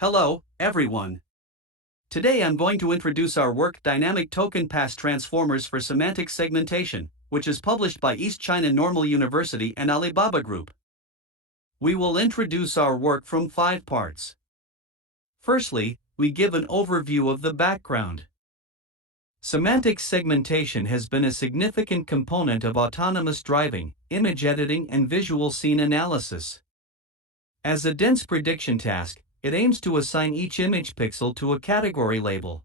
Hello, everyone. Today I'm going to introduce our work Dynamic Token Path Transformers for Semantic Segmentation, which is published by East China Normal University and Alibaba Group. We will introduce our work from 5 parts. Firstly, we give an overview of the background. Semantic segmentation has been a significant component of autonomous driving, image editing, and visual scene analysis. As a dense prediction task, it aims to assign each image pixel to a category label.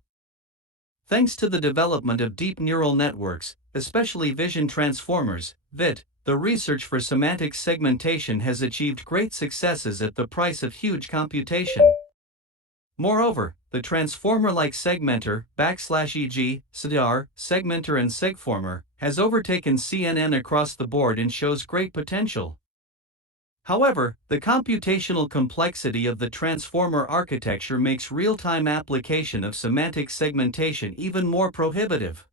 Thanks to the development of deep neural networks, especially vision transformers, ViT, the research for semantic segmentation has achieved great successes at the price of huge computation. Moreover, the transformer-like segmenter, /e.g., SDR, segmenter and segformer, has overtaken CNN across the board and shows great potential. However, the computational complexity of the transformer architecture makes real-time application of semantic segmentation even more prohibitive.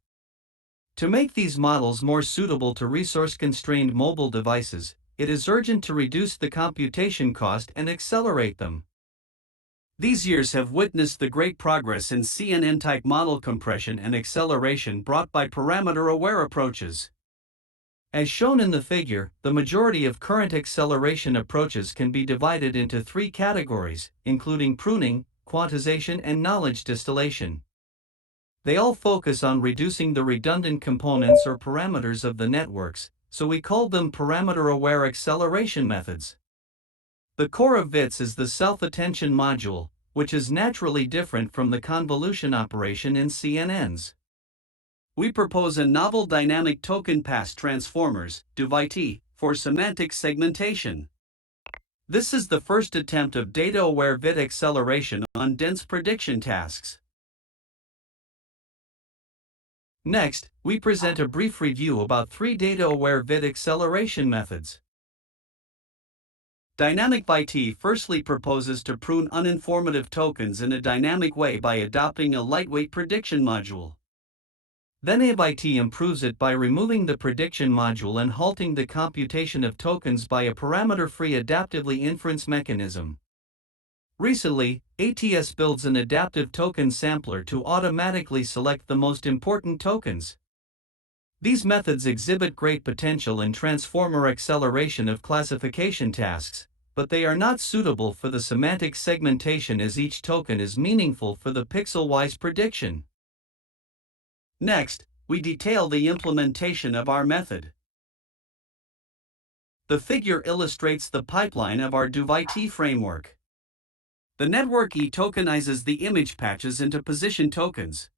To make these models more suitable to resource-constrained mobile devices, it is urgent to reduce the computation cost and accelerate them. These years have witnessed the great progress in CNN-type model compression and acceleration brought by parameter-aware approaches. As shown in the figure, the majority of current acceleration approaches can be divided into 3 categories, including pruning, quantization, and knowledge distillation. They all focus on reducing the redundant components or parameters of the networks, so we call them parameter-aware acceleration methods. The core of ViTs is the self-attention module, which is naturally different from the convolution operation in CNNs. We propose a novel dynamic token path transformers, DoViT, for semantic segmentation. This is the first attempt of data-aware ViT acceleration on dense prediction tasks. Next, we present a brief review about 3 data-aware ViT acceleration methods. Dynamic ViT firstly proposes to prune uninformative tokens in a dynamic way by adopting a lightweight prediction module. Then ViT improves it by removing the prediction module and halting the computation of tokens by a parameter-free adaptively inference mechanism. Recently, ATS builds an adaptive token sampler to automatically select the most important tokens. These methods exhibit great potential in transformer acceleration of classification tasks, but they are not suitable for the semantic segmentation as each token is meaningful for the pixel-wise prediction. Next, we detail the implementation of our method. The figure illustrates the pipeline of our DoViT framework. The network tokenizes the image patches into position tokens.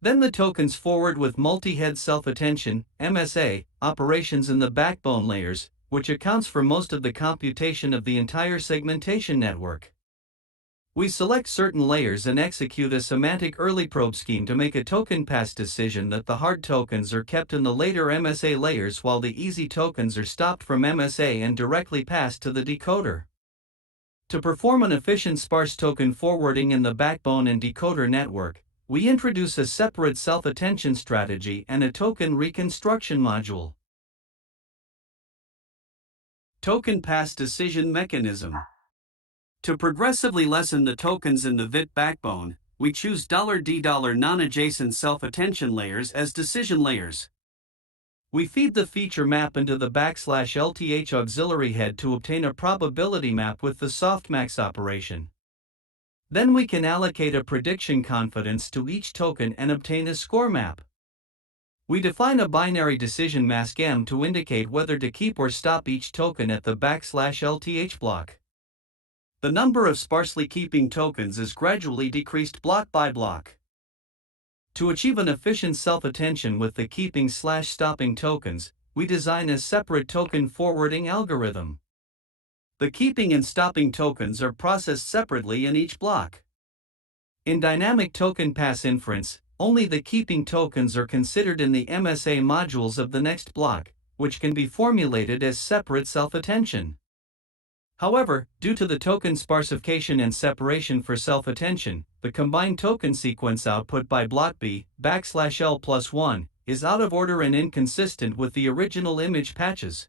Then the tokens forward with multi-head self-attention (MSA) operations in the backbone layers, which accounts for most of the computation of the entire segmentation network. We select certain layers and execute a semantic early probe scheme to make a token pass decision that the hard tokens are kept in the later MSA layers while the easy tokens are stopped from MSA and directly passed to the decoder. To perform an efficient sparse token forwarding in the backbone and decoder network, we introduce a separate self-attention strategy and a token reconstruction module. Token pass decision mechanism. To progressively lessen the tokens in the ViT backbone, we choose $D$ non-adjacent self-attention layers as decision layers. We feed the feature map into the \LTH auxiliary head to obtain a probability map with the softmax operation. Then we can allocate a prediction confidence to each token and obtain a score map. We define a binary decision mask M to indicate whether to keep or stop each token at the \LTH block. The number of sparsely keeping tokens is gradually decreased block by block. To achieve an efficient self-attention with the keeping/stopping tokens, we design a separate token forwarding algorithm. The keeping and stopping tokens are processed separately in each block. In dynamic token pass inference, only the keeping tokens are considered in the MSA modules of the next block, which can be formulated as separate self-attention. However, due to the token sparsification and separation for self-attention, the combined token sequence output by block B, \L+1, is out of order and inconsistent with the original image patches.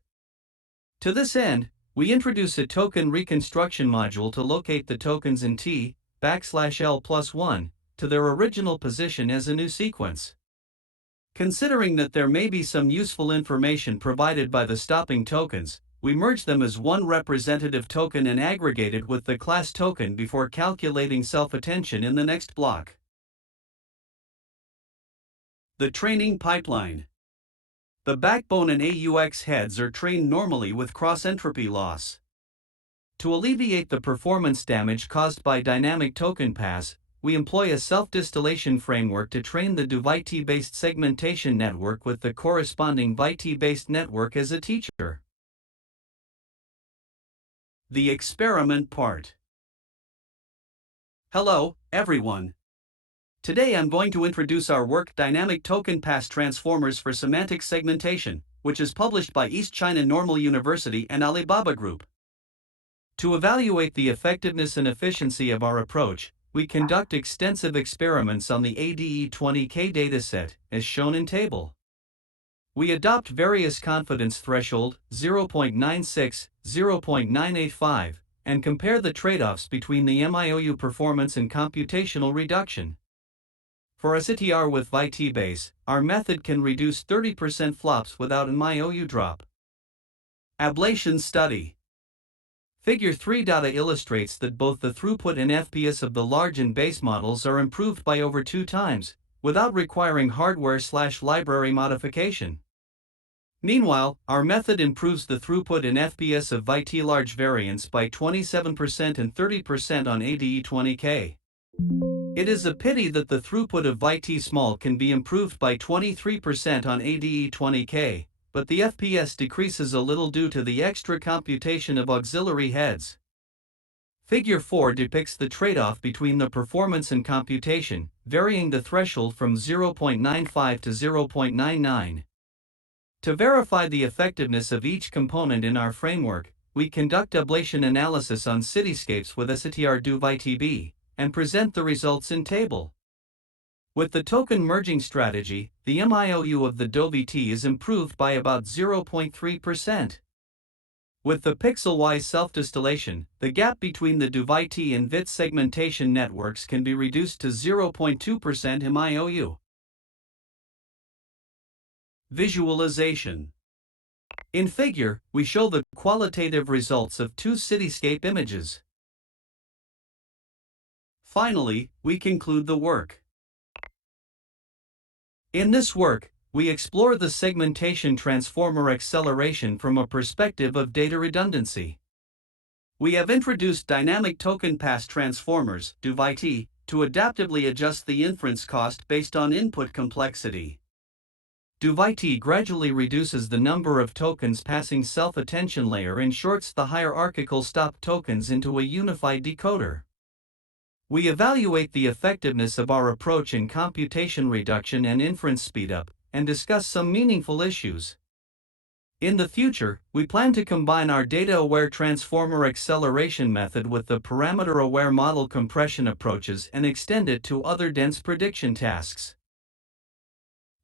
To this end, we introduce a token reconstruction module to locate the tokens in T\L+1 to their original position as a new sequence. Considering that there may be some useful information provided by the stopping tokens, we merge them as one representative token and aggregate it with the class token before calculating self-attention in the next block. The training pipeline. The backbone and AUX heads are trained normally with cross-entropy loss. To alleviate the performance damage caused by dynamic token pass, we employ a self-distillation framework to train the DoViT-based segmentation network with the corresponding ViT-based network as a teacher. The experiment part. Hello, everyone. Today I'm going to introduce our work Dynamic Token Pass Transformers for Semantic Segmentation, which is published by East China Normal University and Alibaba Group. To evaluate the effectiveness and efficiency of our approach, we conduct extensive experiments on the ADE20K dataset, as shown in table. We adopt various confidence threshold 0.96, 0.985, and compare the trade-offs between the mIoU performance and computational reduction. For a CTR with ViT base, our method can reduce 30% flops without an mIoU drop. Ablation study. Figure 3 data illustrates that both the throughput and FPS of the large and base models are improved by over 2 times, without requiring hardware/library modification. Meanwhile, our method improves the throughput and FPS of ViT large variants by 27% and 30% on ADE20K. It is a pity that the throughput of ViT small can be improved by 23% on ADE20K, but the FPS decreases a little due to the extra computation of auxiliary heads. Figure 4 depicts the trade-off between the performance and computation, varying the threshold from 0.95 to 0.99. To verify the effectiveness of each component in our framework, we conduct ablation analysis on Cityscapes with a CTR DoViT and present the results in table. With the token merging strategy, the mIoU of the DoViT is improved by about 0.3%. With the pixel-wise self-distillation, the gap between the DoViT and ViT segmentation networks can be reduced to 0.2% mIoU. Visualization. In figure, we show the qualitative results of 2 cityscape images. Finally, we conclude the work. In this work, we explore the segmentation transformer acceleration from a perspective of data redundancy. We have introduced dynamic token pass transformers, DoViT, to adaptively adjust the inference cost based on input complexity. DoViT gradually reduces the number of tokens passing self-attention layer and shorts the hierarchical stop tokens into a unified decoder. We evaluate the effectiveness of our approach in computation reduction and inference speedup, and discuss some meaningful issues. In the future, we plan to combine our data-aware transformer acceleration method with the parameter-aware model compression approaches and extend it to other dense prediction tasks.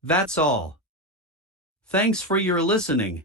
That's all. Thanks for your listening.